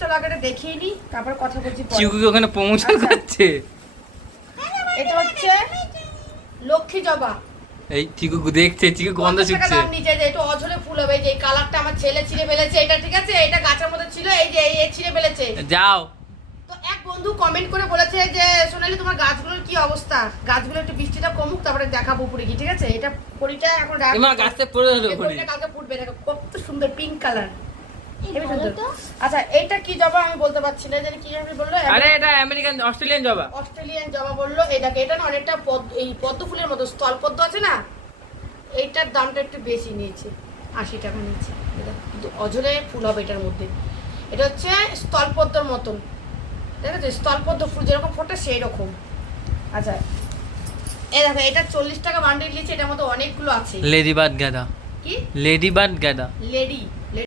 চলো আগে এটা দেখিয়ে নি, তারপর কথা বলছি। চিকু ওখানে প্রমোশন করছে। এটা হচ্ছে লক্ষ্মী জবা। এই চিকু দেখছে, চিকু গন্ধ ছুটছে। নিচে যে একটু অঝরে ফুল হবে, যে কালারটা আমার ছেলে ছিঁড়ে ফেলেছে, এটা ঠিক আছে, এটা গাছের মধ্যে ছিল, এই যে এই ছিঁড়ে ফেলেছে। যাও। তো এক বন্ধু কমেন্ট করে বলেছে যে সোনালি তোমার গাছগুলোর কি অবস্থা, গাছগুলো একটু বৃষ্টিটা কমুক তারপরে দেখাবো পুরি কি, ঠিক আছে? এটা পরিটা এখন গাছটা পড়ে হলো, পরিটা কালকে ফুটবে, দেখো কত সুন্দর পিঙ্ক কালার, হেবি সুন্দর। আচ্ছা এইটা কি জবা আমি বলতে পারছি না, জানি কি আমি বললো। আরে এটা আমেরিকান অস্ট্রেলিয়ান জবা। অস্ট্রেলিয়ান জবা বললো এটাকে। এটা না অনেকটা এই পদ্ম ফুলের মতো স্থল পদ্ম আছে না, এইটার দামটা একটু বেশি নিয়েছে, 80 টাকা নিয়েছে। এটা কিন্তু অঝরে ফুল হবে এটার মধ্যে। এটা হচ্ছে স্থলপদ্মর মতন, ঠিক আছে? স্থলপদ্ম ফুল যেরকম ফোটে সেই রকম। আচ্ছা এই দেখো, এটা 40 টাকা বান্ডিল নিয়েছে, এটার মধ্যে অনেকগুলো আছে। লেডি বার্ড গাঁদা। কি লেডি বার্ড গাঁদা? লেডি